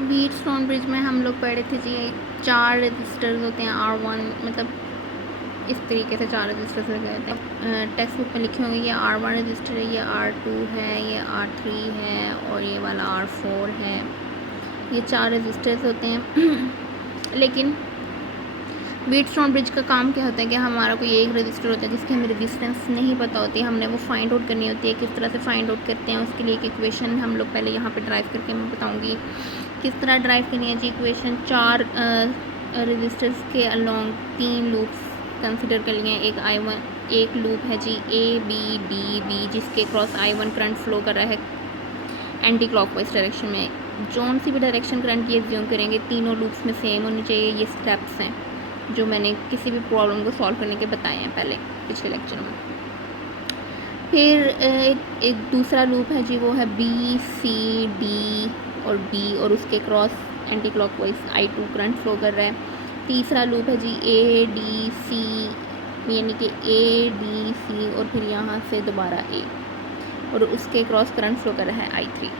Wheatstone bridge में हम लोग पढ़े थे जी 4 रजिस्टर्स होते हैं R1, मतलब इस तरीके से 4 रजिस्टर्स लगे होते हैं। टेक्स्ट बुक में लिखे होंगे ये R1 रजिस्टर है, ये R2 है, ये R3 है और ये वाला R4 है। ये 4 रजिस्टर्स होते हैं। लेकिन व्हीटस्टोन ब्रिज का काम क्या होता है कि हमारा कोई एक रजिस्टर होता है जिसकी हमें रेजिस्टेंस नहीं पता होती है, हमने वो फाइंड आउट करनी होती है। किस तरह से फाइंड आउट करते हैं उसके लिए एक इक्वेशन हम लोग पहले यहाँ पे ड्राइव करके मैं बताऊँगी किस तरह ड्राइव करनी है जी इक्वेशन। 4 रजिस्टर्स के अलोंग 3 लूप्स कंसिडर कर लिए। एक लूप है जी ABDB जिसके क्रॉस I1 करंट फ्लो कर रहा है एंटी क्लॉकवाइज डायरेक्शन में। जौन सी भी डायरेक्शन करंट की एज्यूम करेंगे तीनों लूप्स में सेम होनी चाहिए। ये स्टेप्स हैं जो मैंने किसी भी प्रॉब्लम को सॉल्व करने के बताए हैं पहले पिछले लेक्चर में। फिर एक दूसरा लूप है जी, वो है BCD और D और उसके cross anti clockwise I2 current flow कर रहा है। तीसरा लूप है जी ADC, यानी कि ADC और फिर यहाँ से दोबारा A और उसके क्रॉस करंट फ्लो कर रहा है I3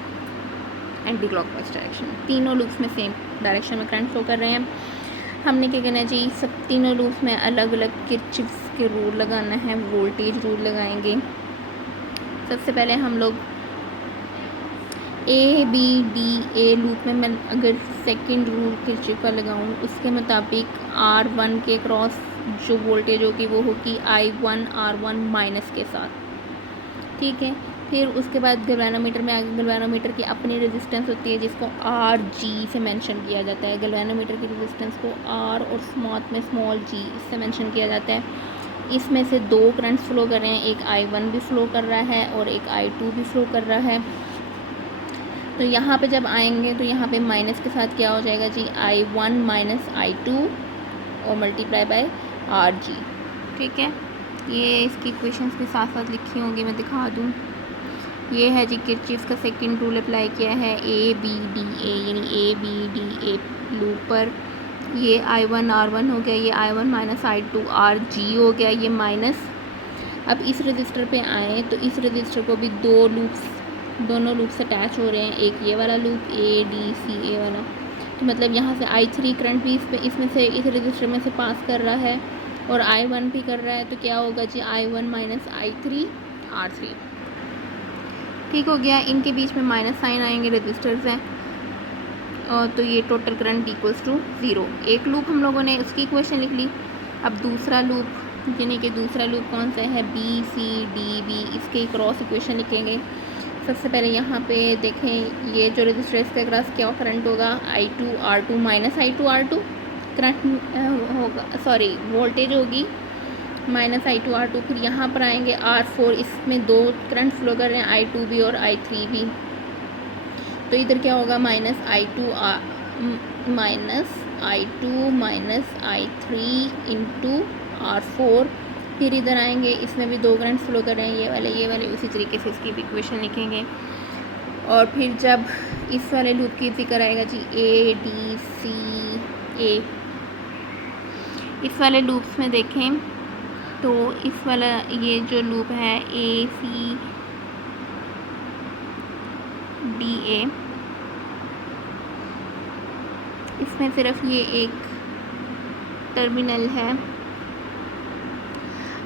एंटी क्लॉकवाइज डायरेक्शन। तीनों लूप्स में सेम डायरेक्शन में करंट फ्लो कर रहे हैं। हमने क्या करना है जी, सब तीनों लूप्स में अलग अलग किरचॉफ्स के रूल लगाना है, वोल्टेज रूल लगाएंगे। सबसे पहले हम लोग ABDA लूप में मैं अगर सेकंड रूल किरचॉफ का लगाऊं उसके मुताबिक R1 के क्रॉस जो वोल्टेज होगी वो होगी I1 R1 माइनस के साथ, ठीक है। फिर उसके बाद गैल्वेनोमीटर में आगे गैल्वेनोमीटर की अपनी रेजिस्टेंस होती है जिसको RG से मेंशन किया जाता है। गैल्वेनोमीटर की रेजिस्टेंस को R और स्मॉल g इससे मेंशन किया जाता है। इसमें से 2 करंट्स फ्लो कर रहे हैं, एक I1 भी फ्लो कर रहा है और एक I2 भी फ्लो कर रहा है। तो यहाँ पे जब आएंगे तो यहाँ पे माइनस के साथ क्या हो जाएगा जी, I1 माइनस I2 और मल्टीप्लाई बाय RG, ठीक है। ये इसकी इक्वेशंस भी साथ साथ लिखी होंगी, मैं दिखा दूँ। ये है जी किरचॉफ का सेकंड रूल अप्लाई किया है ABDA यानी ABDA लूप पर। ये I1 R1 हो गया, ये I1 माइनस I2 RG हो गया, ये माइनस। अब इस रजिस्टर पे आए तो इस रजिस्टर को भी दोनों लूप्स अटैच हो रहे हैं। एक ये वाला लूप ADCA वाला, तो मतलब यहाँ से I3 करंट भी इसमें से इस रजिस्टर में से पास कर रहा है और I1 भी कर रहा है। तो क्या होगा जी, I1 माइनस I3 R3, ठीक हो गया। इनके बीच में माइनस साइन आएंगे, रजिस्टर्स हैं, तो ये टोटल करंट इक्वल्स टू 0। एक लूप हम लोगों ने उसकी इक्वेशन लिख ली। अब दूसरा लूप यानी कि दूसरा लूप कौन सा है, BCDB, इसके क्रॉस इक्वेशन लिखेंगे। सबसे पहले यहाँ पे देखें, ये जो रजिस्टर्स के क्रॉस क्या करंट होगा, I2 R2 minus I2 R2 current होगा, सॉरी वोल्टेज होगी माइनस I2 R2। फिर यहाँ पर आएंगे R4, इसमें 2 करंट फ्लो कर रहे हैं, I2 भी और I3 भी। तो इधर क्या होगा, minus I2 minus I3 into R4। फिर इधर आएंगे, इसमें भी 2 करंट फ्लो कर रहे हैं, ये वाले उसी तरीके से इसकी भी इक्वेशन लिखेंगे। और फिर जब इस वाले लूप की जिक्र आएगा जी ADCA, इस वाले लूप्स में देखें तो इस वाला ये जो लूप है ACDA, इसमें सिर्फ ये एक टर्मिनल है।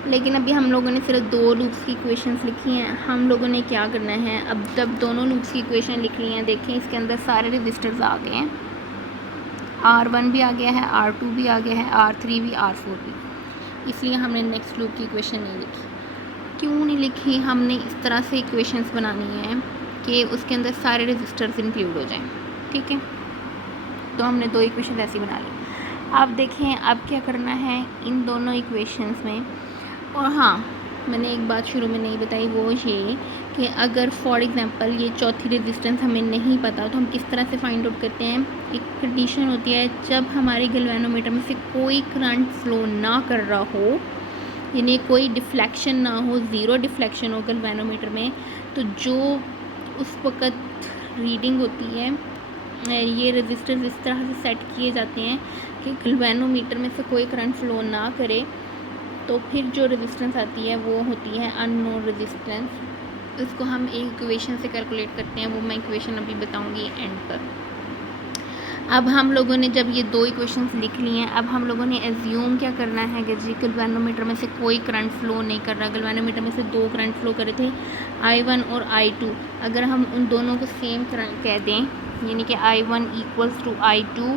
लेकिन अभी हम लोगों ने सिर्फ 2 लूप्स की इक्वेशंस लिखी हैं। हम लोगों ने क्या करना है, अब जब दोनों लूप्स की इक्वेशन लिख ली हैं, देखें इसके अंदर सारे रजिस्टर्स आ गए हैं। R1 भी आ गया है, R2 भी आ गया है, R3 भी, R4 भी। इसलिए हमने नेक्स्ट लूप की इक्वेशन नहीं लिखी। क्यों नहीं लिखी, हमने इस तरह से इक्वेशंस बनानी है कि उसके अंदर सारे रजिस्टर्स इंक्लूड हो जाएं, ठीक है। तो हमने 2 इक्वेशन ऐसी बना ली। अब देखें अब क्या करना है इन दोनों इक्वेशंस में। और हाँ, मैंने एक बात शुरू में नहीं बताई, वो ये कि अगर फॉर एग्ज़ाम्पल ये चौथी रेजिस्टेंस हमें नहीं पता तो हम किस तरह से फाइंड आउट करते हैं। एक कंडीशन होती है, जब हमारे गैल्वेनोमीटर में से कोई करंट फ्लो ना कर रहा हो, यानी कोई डिफ्लेक्शन ना हो, ज़ीरो डिफ्लेक्शन हो गैल्वेनोमीटर में, तो जो उस वक़्त रीडिंग होती है, ये रजिस्टर्स इस तरह से सेट किए जाते हैं कि गैल्वेनोमीटर में से कोई करंट फ्लो ना करे। तो फिर जो रेजिस्टेंस आती है वो होती है अननोन रेजिस्टेंस। इसको हम एक इक्वेशन से कैलकुलेट करते हैं, वो मैं इक्वेशन अभी बताऊंगी एंड पर। अब हम लोगों ने जब ये दो इक्वेशंस लिख ली हैं, अब हम लोगों ने एज्यूम क्या करना है कि जी गैल्वेनोमीटर में से कोई करंट फ्लो नहीं कर रहा। गैल्वेनोमीटर में से दो करंट फ्लो करे थे, I1 और I2। अगर हम उन दोनों को सेम करंट कह दें, यानी कि I1 इक्वल्स टू I2,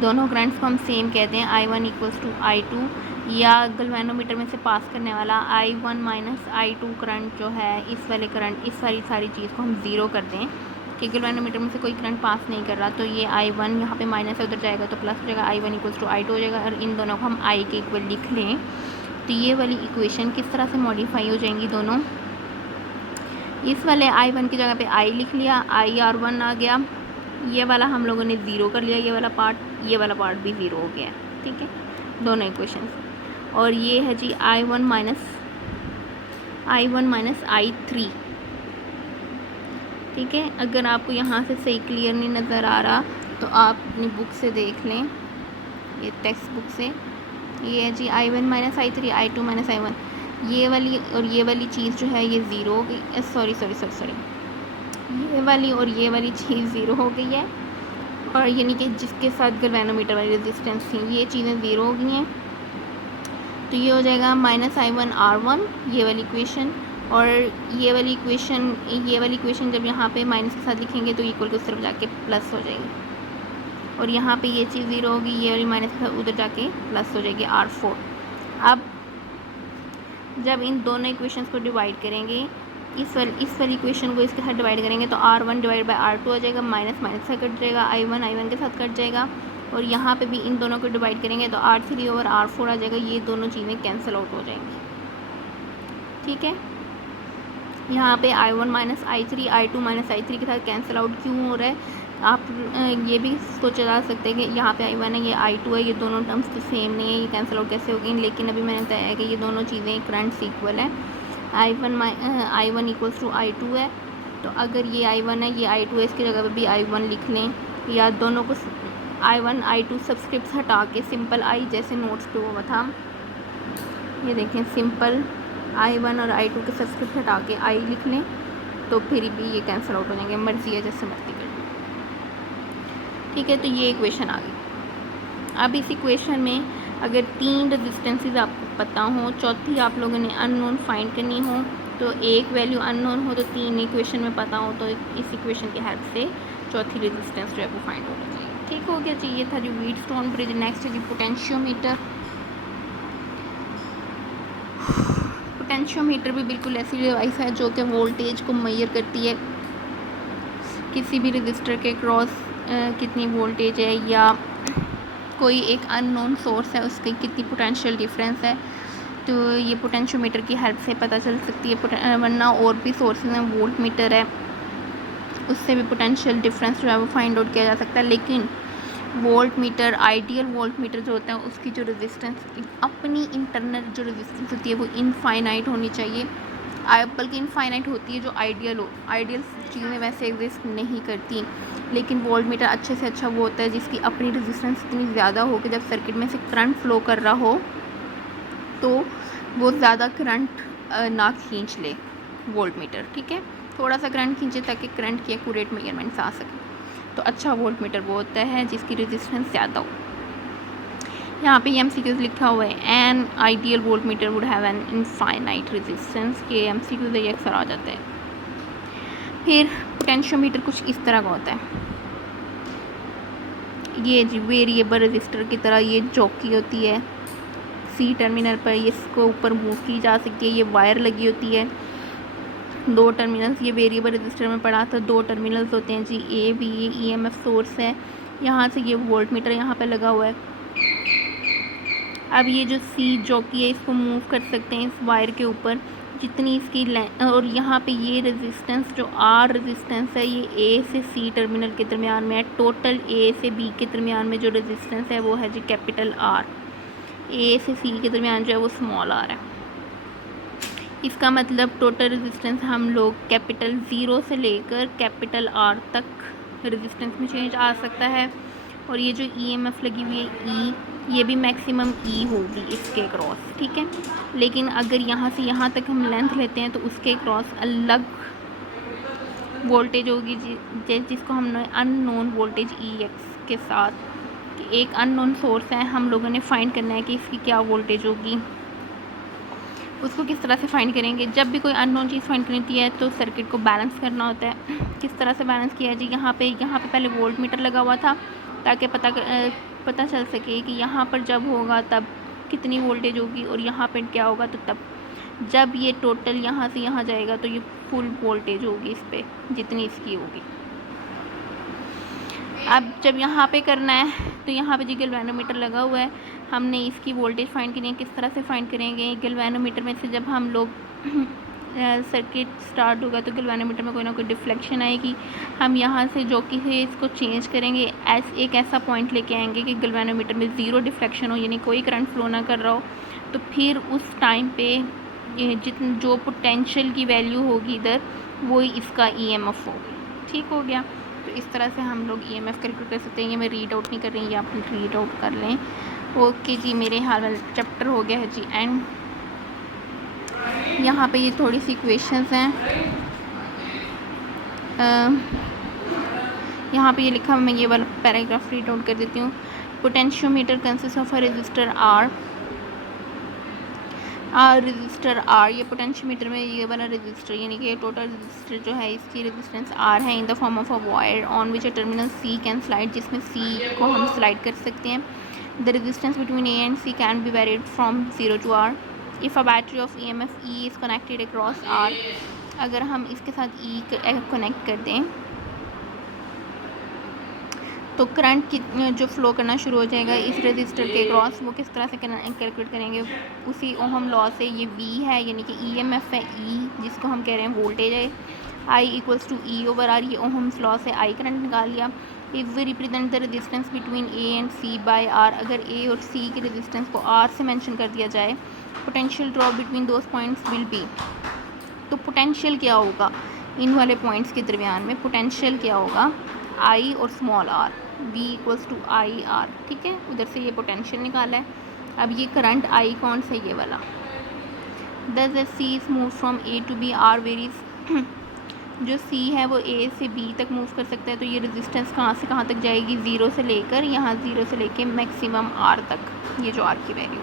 दोनों करंट्स को हम सेम कहते हैं, I1 इक्वल्स टू I2, या गैल्वेनोमीटर में से पास करने वाला I1 माइनस I2 करंट जो है, इस वाले करंट, इस सारी चीज़ को हम ज़ीरो कर दें कि गैल्वेनोमीटर में से कोई करंट पास नहीं कर रहा, तो ये I1 यहाँ पे माइनस है, उधर जाएगा तो प्लस हो जाएगा, I1 इक्वल्स टू I2 हो जाएगा। और इन दोनों को हम I के इक्वल लिख लें तो ये वाली इक्वेशन किस तरह से मॉडिफाई हो जाएंगी दोनों। इस वाले I1 की जगह पे I लिख लिया, IR1 आ गया, ये वाला हम लोगों ने ज़ीरो कर लिया, ये वाला पार्ट भी ज़ीरो हो गया, ठीक है, दोनों इक्वेशंस। और ये है जी I1 माइनस I3, ठीक है। अगर आपको यहाँ से सही क्लियर नहीं नज़र आ रहा तो आप अपनी बुक से देख लें, ये टेक्स्ट बुक से। ये है जी I1 minus I3, I2 minus I1, ये वाली और ये वाली चीज़ जो है ये ज़ीरो हो गई, सॉरी, ये वाली और ये वाली चीज़ ज़ीरो हो गई है, और यानी कि जिसके साथ गैल्वेनोमीटर वाली रेजिस्टेंस थी ये चीज़ें ज़ीरो हो गई हैं, तो ये हो जाएगा माइनस I1 R1, ये वाली इक्वेशन। और ये वाली इक्वेशन जब यहाँ पे माइनस के साथ लिखेंगे तो इक्वल के उस तरफ जाके प्लस हो जाएगी, और यहाँ पे ये चीज़ ज़ीरो होगी, ये वाली माइनस के साथ उधर जाके प्लस हो जाएगी R4। अब जब इन दोनों इक्वेशंस को डिवाइड करेंगे, इस वाली इक्वेशन को इसके साथ डिवाइड करेंगे तो R1 डिवाइड बाई R2 आ जाएगा, माइनस से कट जाएगा, I1 के साथ कट जाएगा, और यहाँ पे भी इन दोनों को डिवाइड करेंगे तो R3 ओवर R4 आ जाएगा, ये दोनों चीज़ें कैंसिल आउट हो जाएंगी, ठीक है। यहाँ पे I1 minus I3, I2 minus I3 के साथ कैंसिल आउट क्यों हो रहा है, आप ये भी सोचा जा सकते हैं कि यहाँ पे I1 है, ये I2 है, ये दोनों टर्म्स तो सेम नहीं है, ये कैंसिल आउट कैसे हो गई। लेकिन अभी मैंने बताया कि ये दोनों चीज़ें करंट्स इक्वल है, I1 इक्वल्स टू I2 है, तो अगर ये I1 है, ये I2 है, इसकी जगह पे भी I1 लिख लें, या दोनों को I1 I2 सब्सक्रिप्ट हटा के सिंपल I, जैसे नोट्स पे हुआ था, ये देखें, सिंपल I1 और I2 के सब्सक्रिप्ट हटा के I लिख लें तो फिर भी ये कैंसिल आउट हो जाएंगे, मर्जी है जैसे मर्जी कर, ठीक है। तो ये इक्वेशन आ गई। अब इस इक्वेशन में अगर 3 रेजिस्टेंसेस आपको पता हो, चौथी आप लोगों ने अननोन फाइंड करनी हो, तो एक वैल्यू अननोन हो तो 3 इक्वेशन में पता हो, तो इस इक्वेशन की हेल्प से चौथी रेजिस्टेंस जो है वो फाइंड होना चाहिए, ठीक हो गया जी। ये था जो व्हीटस्टोन ब्रिज। नेक्स्ट है जी पोटेंशियोमीटर। पोटेंशियोमीटर भी बिल्कुल ऐसी डिवाइस है जो कि वोल्टेज को मेजर करती है, किसी भी रजिस्टर के क्रॉस कितनी वोल्टेज है, या कोई एक अननोन सोर्स है उसकी कितनी पोटेंशियल डिफरेंस है, तो ये पोटेंशियोमीटर की हेल्प से पता चल सकती है। वरना और भी सोर्सेज हैं, वोल्ट मीटर है, उससे भी पोटेंशियल डिफरेंस जो है वो फाइंड आउट किया जा सकता है। लेकिन volt meter, ideal volt meter जो होता है उसकी जो रेजिस्टेंस, अपनी इंटरनल जो रेजिस्टेंस होती है वो इनफाइनाइट होनी चाहिए, बल्कि इनफाइनाइट होती है जो आइडियल चीज़ें वैसे एग्जिस्ट नहीं करती। लेकिन वोल्ट मीटर अच्छे से अच्छा वो होता है जिसकी अपनी रेजिस्टेंस इतनी ज़्यादा हो कि जब सर्किट में से करंट फ्लो कर रहा हो तो वो ज़्यादा करंट ना खींच ले वोल्ट मीटर, ठीक है, थोड़ा सा करंट खींचे ताकि करंट की एक्यूरेट मेजरमेंट्स आ सके। तो अच्छा वोल्ट मीटर वो होता है जिसकी रेजिस्टेंस ज़्यादा हो। यहाँ पे MCQs लिखा हुआ है, an ideal volt meter would have an infinite resistance, के MCQs ये अक्सर आ जाता है। फिर पोटेंशियोमीटर कुछ इस तरह का होता है, ये जी वेरिएबल रजिस्टर की तरह ये चौकी होती है, C टर्मिनल पर इसको ऊपर मूव की जा सकती है, ये वायर लगी होती है, 2 टर्मिनल्स, ये वेरिएबल रजिस्टर में पढ़ा था, 2 टर्मिनल्स होते हैं जी, A B, ये EMF सोर्स है, यहाँ से ये वोल्ट मीटर यहाँ पे लगा हुआ है। अब ये जो C जॉकी है इसको मूव कर सकते हैं इस वायर के ऊपर जितनी इसकी लेंथ, और यहाँ पे ये रेजिस्टेंस जो R रेजिस्टेंस है ये A से C टर्मिनल के दरमियान में है, टोटल A से B के दरमियान में जो रेजिस्टेंस है वो है जी कैपिटल R, A से C के दरमियान जो है वो स्मॉल r है। इसका मतलब टोटल रेजिस्टेंस हम लोग कैपिटल 0 से लेकर कैपिटल R तक रेजिस्टेंस में चेंज आ सकता है। और ये जो EMF लगी हुई है E, ये भी मैक्सिमम ई होगी इसके क्रॉस, ठीक है। लेकिन अगर यहाँ से यहाँ तक हम लेंथ लेते हैं तो उसके क्रॉस अलग वोल्टेज होगी जिसको हमने अननोन वोल्टेज ई एक्स के साथ, कि एक अननोन सोर्स है, हम लोगों ने फाइंड करना है कि इसकी क्या वोल्टेज होगी। उसको किस तरह से फाइंड करेंगे? जब भी कोई अननोन चीज़ फाइंड करनी होती है तो सर्किट को बैलेंस करना होता है। किस तरह से बैलेंस किया जी? यहाँ पे पहले वोल्ट मीटर लगा हुआ था ताकि पता चल सके कि यहाँ पर जब होगा तब कितनी वोल्टेज होगी और यहाँ पर क्या होगा तो तब जब ये टोटल यहाँ से यहाँ जाएगा तो ये फुल वोल्टेज होगी इस पर, जितनी इसकी होगी। अब जब यहाँ पे करना है तो यहाँ पे जी गैल्वेनोमीटर लगा हुआ है, हमने इसकी वोल्टेज फाइंड करनी है। किस तरह से फाइंड करेंगे? गैल्वेनोमीटर में से जब हम लोग सर्किट स्टार्ट होगा तो गैल्वेनोमीटर में कोई ना कोई डिफ्लेक्शन आएगी। हम यहाँ से जॉकी से इसको चेंज करेंगे, एक ऐसा पॉइंट लेके आएंगे कि गैल्वेनोमीटर में ज़ीरो डिफ्लेक्शन हो, यानी कोई करंट फ्लो ना कर रहा हो। तो फिर उस टाइम पे जो पोटेंशियल की वैल्यू होगी इधर, वो इसका EMF होगी। ठीक हो गया? तो इस तरह से हम लोग EMF कैलकुलेट कर सकते हैं। ये मैं रीड आउट नहीं कर रही, ये आप रीड आउट कर लें। ओके जी, मेरे हाल वाला चैप्टर हो गया है जी एंड। यहाँ पे ये थोड़ी सी इक्वेशंस हैं, यहाँ पे ये लिखा मैं ये वाला पैराग्राफ रीड आउट कर देती हूँ। Potentiometer consist of a resistor R resistor R, ये पोटेंशियोमीटर में ये वाला रेजिस्टर यानी कि टोटल रेजिस्टर जो है इसकी रेजिस्टेंस आर है in the form of a wire on which a terminal C can slide, जिसमें सी को हम स्लाइड कर सकते हैं। The resistance between A and C can be varied from 0 to R। If a battery of EMF E is connected across R, अगर हम इसके साथ E कनेक्ट कर दें तो करंट जो फ्लो करना शुरू हो जाएगा इस रेजिस्टर के क्रॉस। वो किस तरह से कैलकुलेट करेंगे? उसी ओहम लॉ से। ये V है यानी कि EMF है E, जिसको हम कह रहे हैं वोल्टेज है। I इक्वल्स टू E/R, ये ओहम्स लॉ से I करंट निकाल लिया। If we represent the resistance between A and C by R, अगर A और C के रेजिस्टेंस को R से मेंशन कर दिया जाए, potential drop between those points will be, तो पोटेंशियल क्या होगा इन वाले पॉइंट्स के दरमियान में? पोटेंशियल क्या होगा? I और small r, V equals to IR। ठीक है, उधर से ये पोटेंशियल निकाला है। अब ये करंट I कौन सा? ये वाला। Thus the C is move from A to B, R varies, जो C है वो A से B तक मूव कर सकता है। तो ये रेजिस्टेंस कहाँ से कहाँ तक जाएगी? 0 से लेकर यहाँ 0 से लेकर मैक्सिमम R तक, ये जो R की वैल्यू।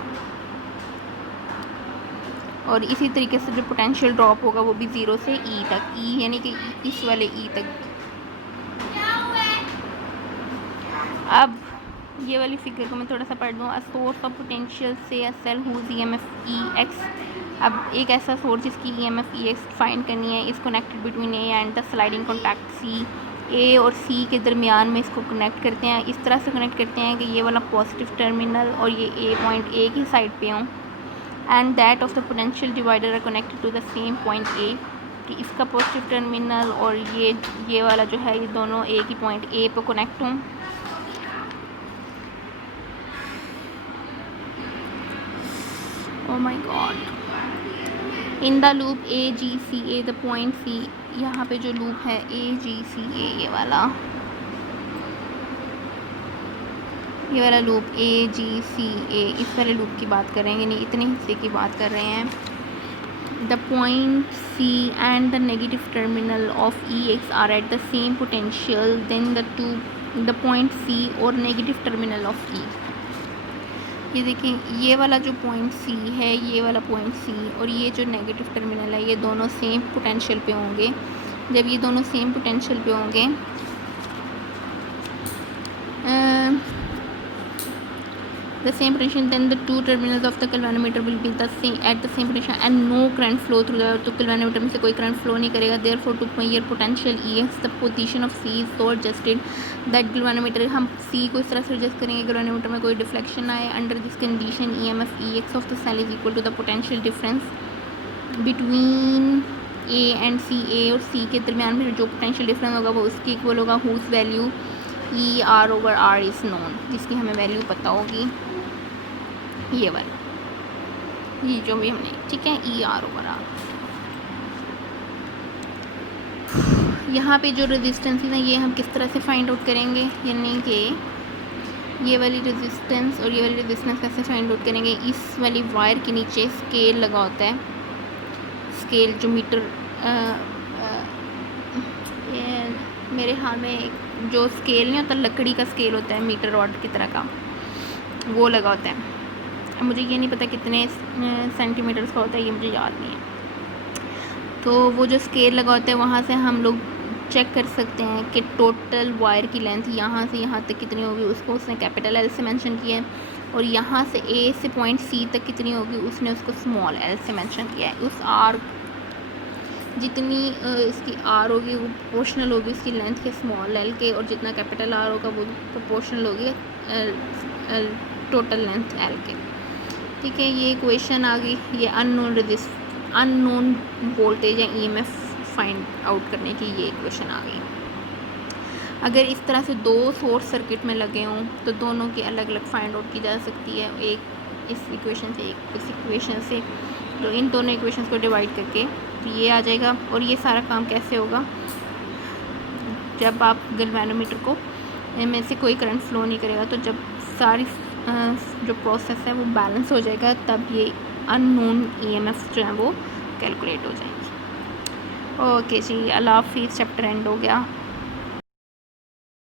और इसी तरीके से जो पोटेंशियल ड्रॉप होगा वो भी 0 से E तक, E यानी कि इस वाले E तक। अब ये वाली फिगर को मैं थोड़ा सा पढ़ दूँ। अ सोर्स ऑफ पोटेंशियल से अ सेल हुज EMF EX, अब एक ऐसा सोर्स जिसकी EMF EX फाइंड करनी है, इस connected between A and the sliding contact C, A और C के दरमियान में इसको कनेक्ट करते हैं। इस तरह से कनेक्ट करते हैं कि ये वाला पॉजिटिव टर्मिनल और ये A पॉइंट A की साइड पे हों, and that of the potential divider are connected to the same point A, कि इसका पॉजिटिव टर्मिनल और ये वाला जो है ये दोनों A की पॉइंट A पे कनेक्ट हों। Oh my God, in the loop AGCA the point C, यहाँ पे जो लूप है AGCA ये वाला लूप AGCA, इस वाले लूप की बात कर रहे हैं, यानी इतने हिस्से की बात कर रहे हैं। The point C and the negative terminal of EX are at the same potential then the point C और नेगेटिव टर्मिनल ऑफ E। ये देखें, ये वाला जो पॉइंट C है, ये वाला पॉइंट C और ये जो नेगेटिव टर्मिनल है, ये दोनों सेम पोटेंशियल पे होंगे। जब ये दोनों सेम पोटेंशियल पे होंगे the same potential, then the two terminals of the galvanometer will be the same at the same potential and no current flow through the, तो galvanometer में से कोई करंट फ्लो नहीं करेगा। therefore to measure potential EX the position of C is so adjusted that galvanometer, हम C को इस तरह से एडजस्ट करेंगे galvanometer में कोई डिफ्लेक्शन आए। under this condition EMF EX of the cell is equal to the potential difference between A and C, A और C के दरमियान में जो पोटेंशियल डिफरेंस होगा वो उसकी इक्वल होगा whose value ER/R is known, जिसकी हमें वैल्यू पता होगी, ये वाली, ये जो भी हमने, ठीक है, ER/R। यहाँ पे जो रेजिस्टेंस है ये हम किस तरह से फाइंड आउट करेंगे, यानी कि ये वाली रेजिस्टेंस और ये वाली रेजिस्टेंस कैसे फाइंड आउट करेंगे, इस वाली वायर के नीचे स्केल लगा होता है, स्केल जो मीटर ये मेरे हाथ में जो स्केल नहीं होता, लकड़ी का स्केल होता है मीटर रॉड की तरह का, वो लगा होता है। अब मुझे ये नहीं पता कितने सेंटीमीटर्स का होता है, ये मुझे याद नहीं है। तो वो जो स्केल लगा होता है वहाँ से हम लोग चेक कर सकते हैं कि टोटल वायर की लेंथ यहाँ से यहाँ तक कितनी होगी, उसको उसने कैपिटल एल से मेंशन किया है, और यहाँ से ए से पॉइंट सी तक कितनी होगी उसने उसको स्मॉल एल से मेंशन किया है। उस आर जितनी इसकी आर होगी वो प्रोपोर्शनल होगी उसकी लेंथ के स्मॉल एल के, और जितना कैपिटल आर होगा वो प्रोपोर्शनल होगी टोटल लेंथ एल के। ठीक है, ये इक्वेशन आ गई। ये अननोन वोल्टेज या ईएमएफ फाइंड आउट करने की ये इक्वेशन आ गई। अगर इस तरह से दो सोर्स सर्किट में लगे हों तो दोनों की अलग अलग फाइंड आउट की जा सकती है, एक इस इक्वेशन से एक इस इक्वेशन से। तो इन दोनों इक्वेशंस को डिवाइड करके तो ये आ जाएगा। और ये सारा काम कैसे होगा, जब आप गैल्वेनोमीटर को इनमें से कोई करंट फ्लो नहीं करेगा, तो जब सारी जो प्रोसेस है वो बैलेंस हो जाएगा, तब ये अननोन ईएमएफ जो है वो कैलकुलेट हो जाएंगी। ओके जी, अल्लाह हाफिज़, चैप्टर एंड हो गया।